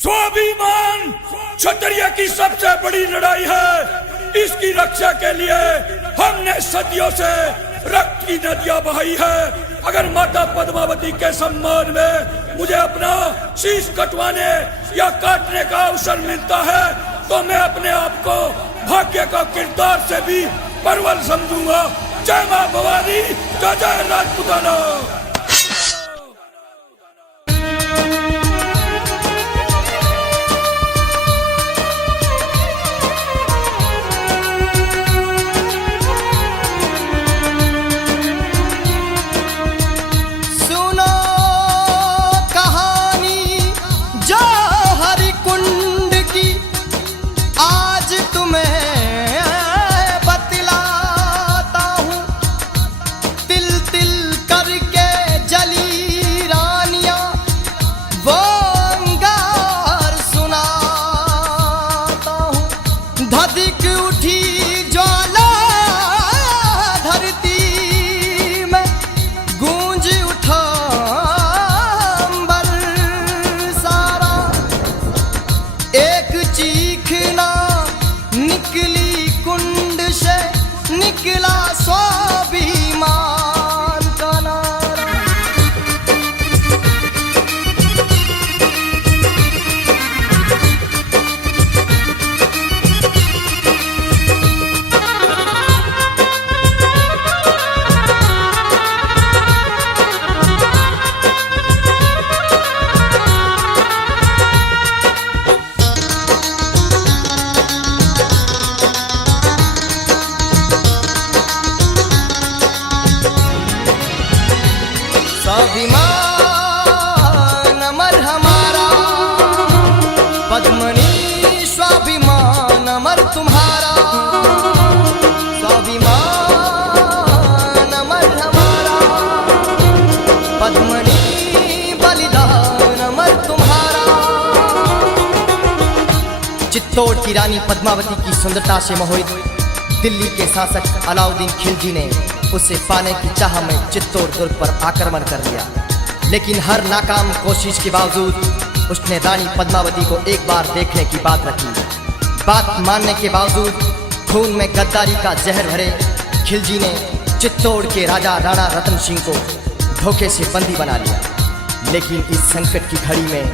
स्वाभिमान क्षत्रिय की सबसे बड़ी लड़ाई है। इसकी रक्षा के लिए हमने सदियों से रक्त की नदियां बहाई है। अगर माता पद्मावती के सम्मान में मुझे अपना शीश कटवाने या काटने का अवसर मिलता है तो मैं अपने आप को भाग्य का किरदार से भी परवल समझूंगा। जय मां भवानी, जय जय राजपूताना। निकला स्वाभिमान का नारा। स्वाभिमान अमर हमारा, पद्मनी स्वाभिमान अमर तुम्हारा। स्वाभिमान अमर हमारा, पद्मनी बलिदान अमर तुम्हारा। चित्तौड़ की रानी पद्मावती की सुंदरता से मोहित दिल्ली के शासक अलाउद्दीन खिलजी ने उसे पाने की चाह में चित्तौड़ दुर्ग पर आक्रमण कर लिया। लेकिन हर नाकाम कोशिश के बावजूद उसने रानी पद्मावती को एक बार देखने की बात रखी। बात मानने के बावजूद खून में गद्दारी का जहर भरे खिलजी ने चित्तौड़ के राजा राणा रतन सिंह को धोखे से बंदी बना लिया। लेकिन इस संकट की घड़ी में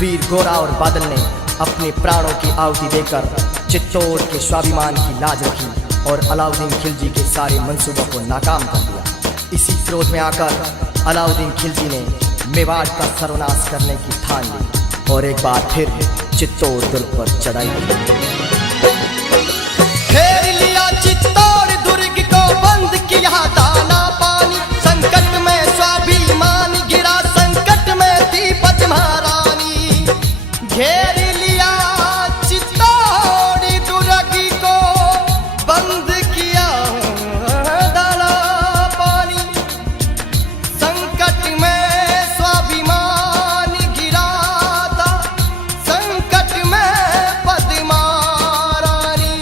वीर गोरा और बादल ने अपने प्राणों की आहुति देकर चित्तौड़ के स्वाभिमान की लाज रखी और अलाउद्दीन खिलजी के सारे मंसूबों को नाकाम कर दिया। इसी क्रोध में आकर अलाउद्दीन खिलजी ने मेवाड़ का सर्वनाश करने की ठान ली और एक बार फिर चित्तौड़ दुर्ग पर चढ़ाई की। घेर लिया चित्तौड़ दुर्ग को, बंद किया दाना पानी। संकट में स्वाभिमान गिरा, संकट में थी पद्मा रानी। घेर लिया चित्तौड़ दुर्ग को, बंद किया दाना पानी। संकट में स्वाभिमान गिरा था, संकट में पद्मा रानी।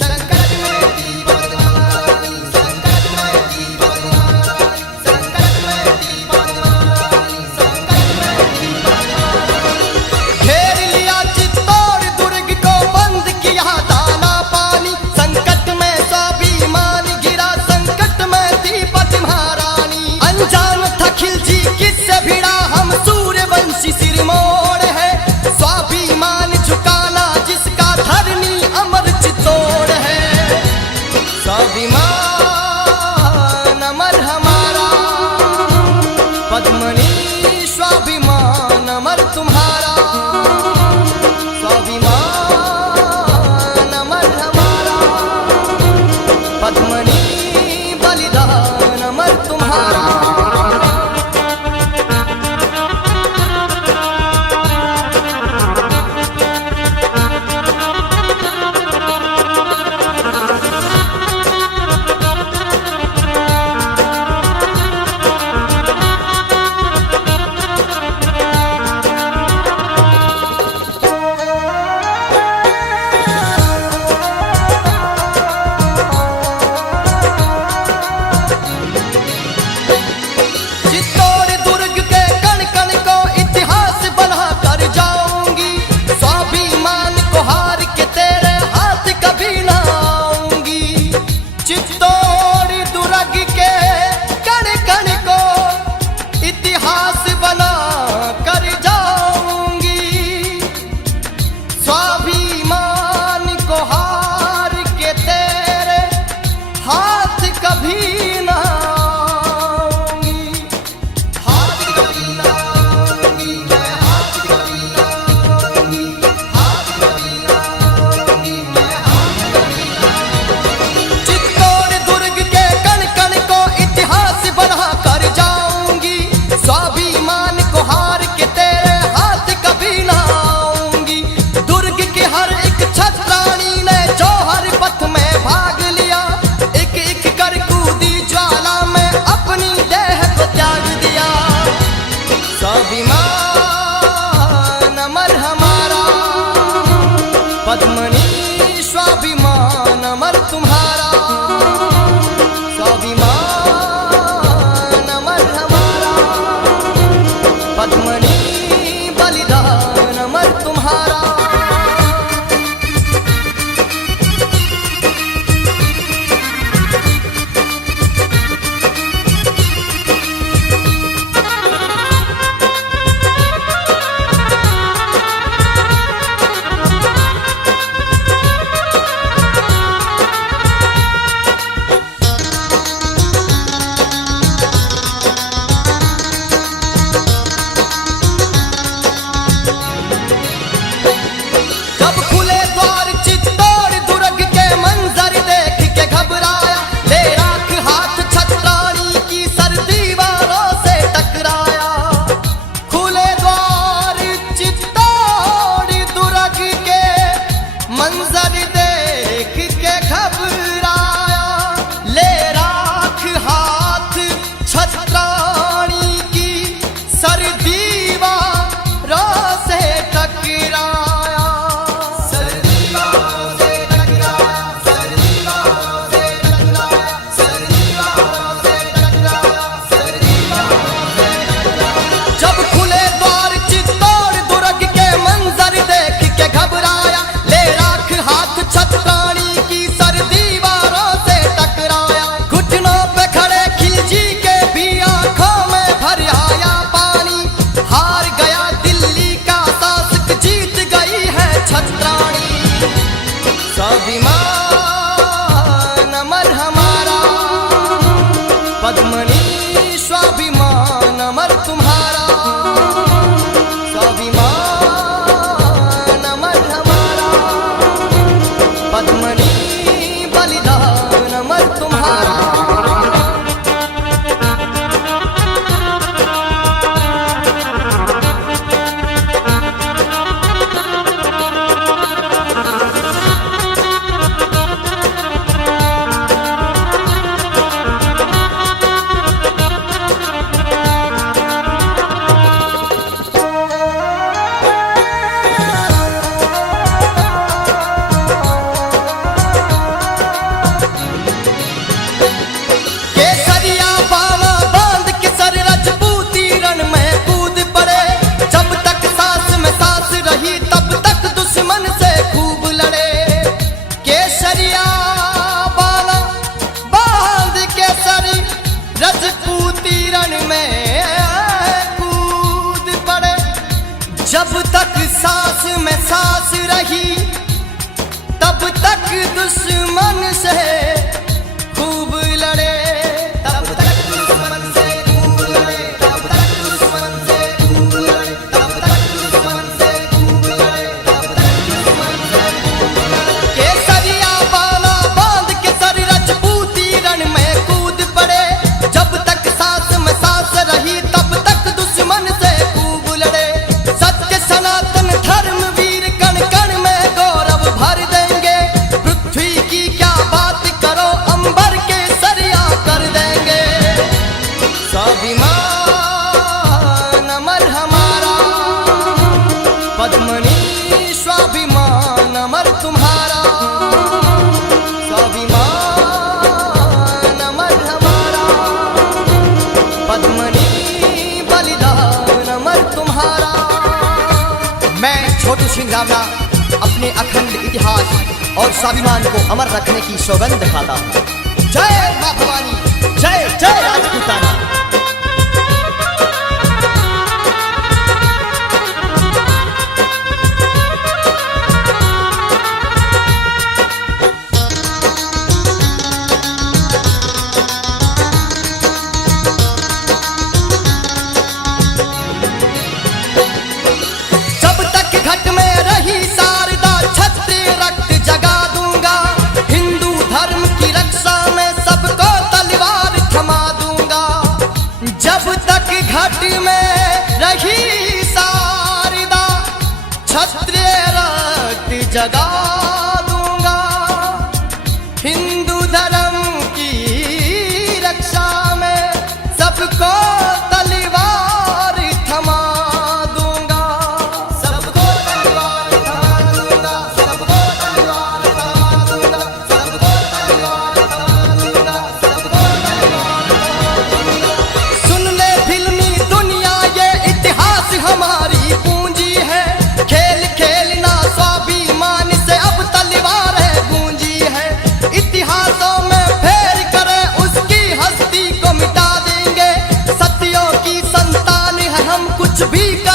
संकट में थी पद्मा रानी, संकट में थी पद्मा रानी, संकट में थी पद्मा रानी, संकट में थी पद्मा रानी। घेर लिया चित्तौड़ दुर्ग को, बंद किया दाना पानी। संकट में स्वाभिमान गिरा, संकट में थी पद्मा रानी। अनजान था खिलजी किससे भिड़ा, हम सूर्यवंशी सिरमौर है। स्वाभिमान झुकाना जिसका, धरनी अमर चित्तौड़ है। स्वाभिमान अमर हमारा, पद्मनी स्वाभिमान अमर तुम्हारा। स्वाभिमान अमर हमारा, पद्मनी बलिदान अमर तुम्हारा। स्वाभिमान अमर हमारा, पद्मनी स्वाभिमान अमर तुम्हारा, स्वाभिमान अमर हमारा, पद्मनी बलिदान अमर तुम्हारा। जब खुले द्वार चित्तौड़ दुर्ग के मंजर देख के घबराया, ले राख हाथ छत्राणी की सर दीवारों से टकराया। खुले द्वार चित्तौड़ दुर्ग के मंजर देख के घबराया, ले राख हाथ छत्राणी की सर दीवारों से टकराया। जब खुले द्वार चित्तौड़ दुर्ग के मंजर देख के घबराया, ले राख हाथ छत्राणी की सर दीवारों से टकराया। घुटनों पे खड़े खिलजी के भी आंखों में भर आया पानी, हार गया दिल्ली का शासक, जीत गई है छत्राणी। स्वाभिमान अमर हमारा, पद्मनी स्वाभिमान अमर तुम्हारा, स्वाभिमान अमर हमारा, पद्मनी बलिदान अमर तुम्हारा। केसरिया बाना बांध के सर रजपूती रण में कूद पड़े, जब तक सांस में सांस रही तब तक दुश्मन से खूब लड़े। केसरिया बाना बांध के सर रजपूती रण में कूद पड़े, जब तक सांस में सांस रही तब तक दुश्मन से खूब लड़े। तब तक दुश्मन से खूब लड़े, तब तक दुश्मन से खूब लड़े, तब तक दुश्मन से खूब लड़े, तब तक दुश्मन से खूब लड़े। केसरिया बाना बांध के सर रजपूती रण में कूद पड़े, जब तक सांस में सांस रही तब तक दुश्मन से खूब लड़े। सत्य सनातन धर्म वीर कण कण में गौरव भर देंगे, पृथ्वी की क्या बात करो अंबर के सरिया कर देंगे। स्वाभिमान अमर हमारा, पद्मनी स्वाभिमान अमर तुम्हारा, स्वाभिमान अमर हमारा, पद्मनी बलिदान अमर तुम्हारा। मैं छोटू सिंह रावला अपने अखंड इतिहास और स्वाभिमान को अमर रखने की सौगंध खाता हूँ। जय मां भवानी, जय जय राजपूताना। जब तक घट में रही शारदा क्षत्रिय रक्त जगा दूंगा, हिंदू धर्म की रक्षा में सबको तलवार थमा दूंगा। कुछ भी